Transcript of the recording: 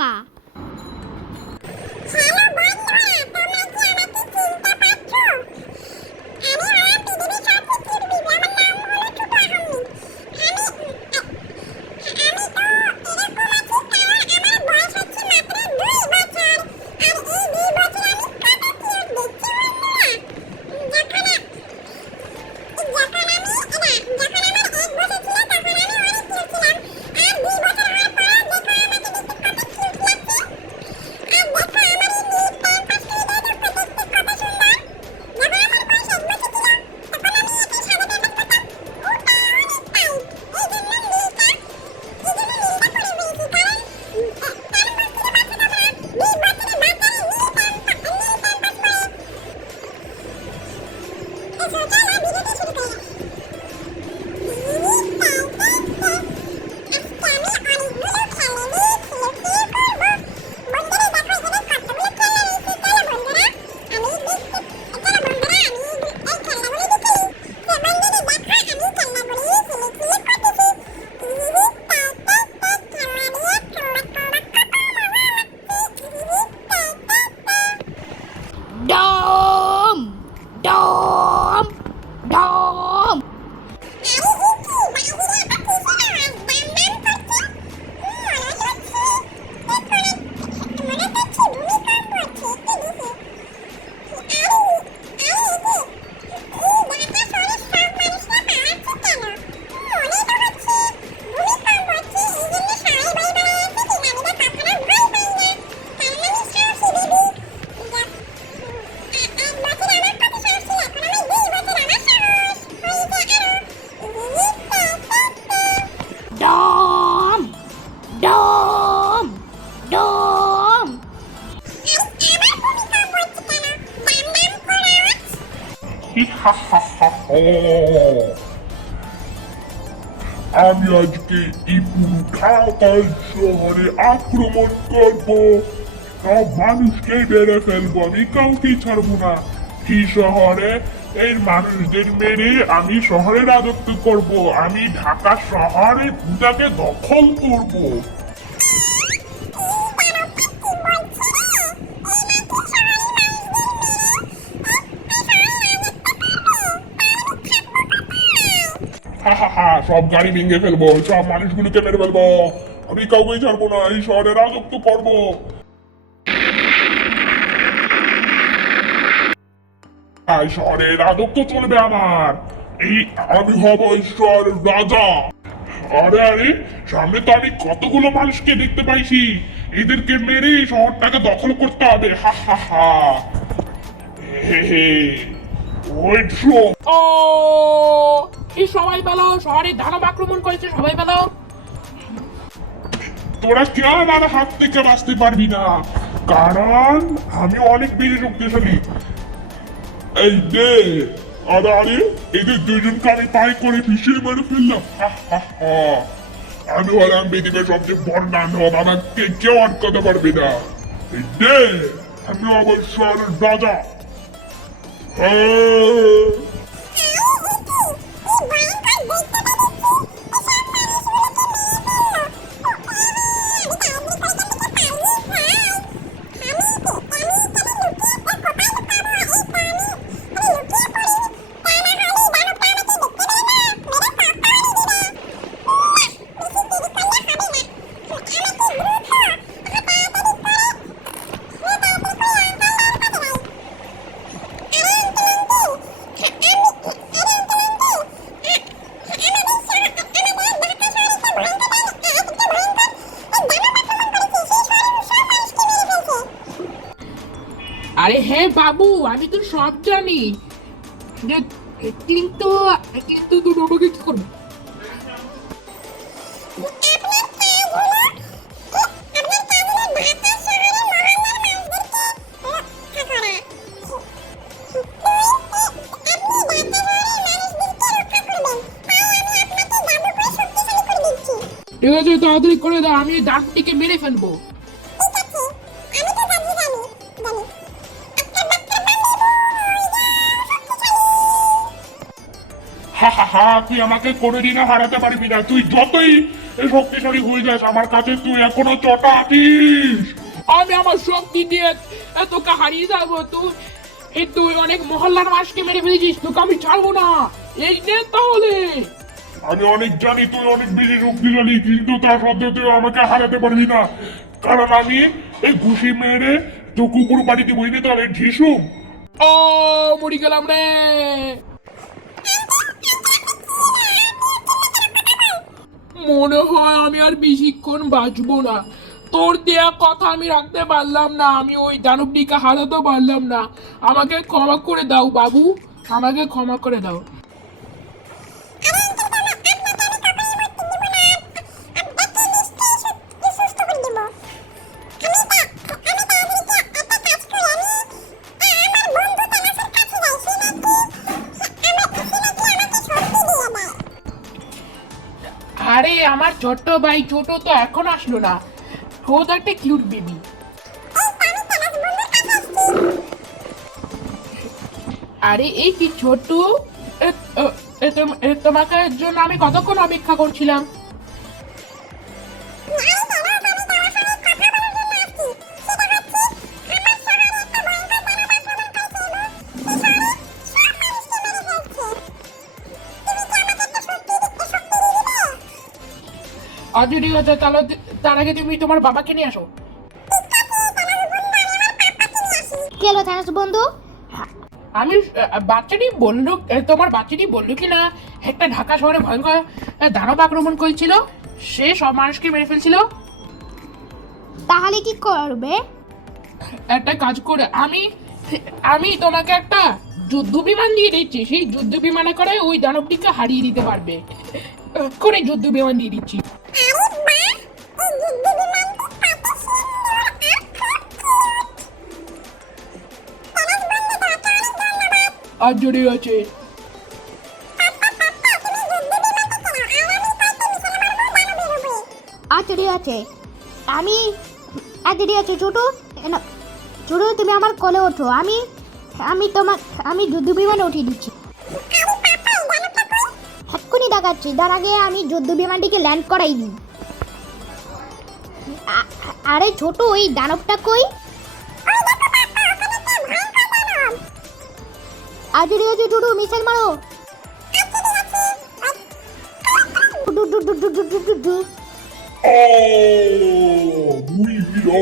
টাকা। ডম ডম ডম। ডম ডম ডম। আমি আজকে এই পুরো ঢাকা শহরে আক্রমণ করবো, সব মানুষকে মেরে ফেলবো, আমি কাউকে ছাড়বো না। এই শহরে এই মানুষদের মেরে আমি শহরে রাজত্ব করব, আমি ঢাকা শহরে পুরাকে দখল করব। হা হা হা, সব গাড়ি ভেঙে ফেলবো, সব মানুষগুলোকে মেরে ফেলবো, আমি কাউকে ছাড়বো না, এই শহরে রাজত্ব করবো। এই শহরে রাজত্ব চলবে আমার, এই আমি হব ঈশ্বর রাজা। আরে আরে, সামনে তো আমি কতগুলো মানুষকে দেখতে পাইছি, এদেরকে মেরে এই শহরটাকে দখল করতে হবে। হা হা হা, হে হে, ওয়েট শো। ও এই সবাই বলো, শহরে দানব আক্রমণ করেছে, সবাই বলো। তোরা কেউ আমার হাত থেকে বাঁচতে পারবি না, কারণ আমি অনেক বেশি শক্তিশালী। এই দে, আরে আরে, এদের দুজনকে আমি পাই করে পিছিয়ে মেরে ফেললাম। হা হা হা, আমি হলাম পৃথিবীর সবচেয়ে বড় দানব, আমাকে কেউ আটকাতে পারবে না। এই দে, আমি অবশ্যই রাজা। আরে হ্যাঁ বাবু, আমি তো সব জানি, কিন্তু কিন্তু তুমি আমাকে কি করবে? ঠিক আছে, তাড়াতাড়ি করে দাও, আমি দাঁতটিকে মেরে ফেলবো। হা হা হা, তুই আমাকে কোনোদিনও হারাতে পারবি না, তুই যতই শক্তিশালী হয়ে যাস আমার কাছে তুই এখনো চটা আছিস। আমি আমার শক্তি দিয়ে তোকে হারিয়ে যাবো। তুই অনেক মহল্লার মানুষকে মেরে ফেলেছিস, তোকে আমি ছাড়বো না। এই নে তাহলে। আমি অনেক জানি তুই অনেক বেশি শক্তিশালী, কিন্তু তা সত্ত্বেও তুই আমাকে হারাতে পারবি না, কারণ আমি এই ঘুষি মেরে তো কুকুর বাড়িতে বইনি তাহলে ঢিসুম। ও মরি গেলাম রে। মনে হয় আমি আর বেশিক্ষণ বাঁচবো না। তোর দেয়া কথা আমি রাখতে পারলাম না, আমি ওই দানবটিকে হারাতে পারলাম না। আমাকে ক্ষমা করে দাও বাবু, আমাকে ক্ষমা করে দাও। আরে আমার ছোট্ট ভাই ছোট তো এখন আসলো না, ও তো একটা কিউট বেবি। আরে এই কি ছোট্ট, তোমাকে জন্য আমি কতক্ষণ অপেক্ষা করছিলাম। আজ ঠিক আছে, তাহলে তার আগে তুমি তোমার বাবাকে নিয়ে আসো। কি হলো থানাস বন্ধু? আমি বাচ্চাটি বললো, তোমার বাচ্চাটি বললো কি না একটা ঢাকা শহরে ভয়ঙ্কর দানব আক্রমণ করেছিল, সে সব মানুষকে মেরে ফেলছিল। তাহলে কি করবে? একটা কাজ করে আমি তোমাকে একটা যুদ্ধ বিমান দিয়ে দিচ্ছি, সেই যুদ্ধ বিমানে করে ওই দানবটিকে হারিয়ে দিতে পারবে। করে যুদ্ধ বিমান দিয়ে দিচ্ছি। আর জড়িয়ে আছে। আচ্ছা ঠিক আছে, আমি আচ্ছা ঠিক আছে ছোট, ছোট তুমি আমার কোলে ওঠো, আমি যুদ্ধ বিমানে উঠিয়ে দিচ্ছি। এক্ষুনি দেখাচ্ছি, তার আগে আমি যুদ্ধ বিমানটিকে ল্যান্ড করাই দিই। আরে ছোট, ওই দানবটা কই? আচ্ছা ঠিক আছে ছোট, মিসাইল মারো। মুই হিরো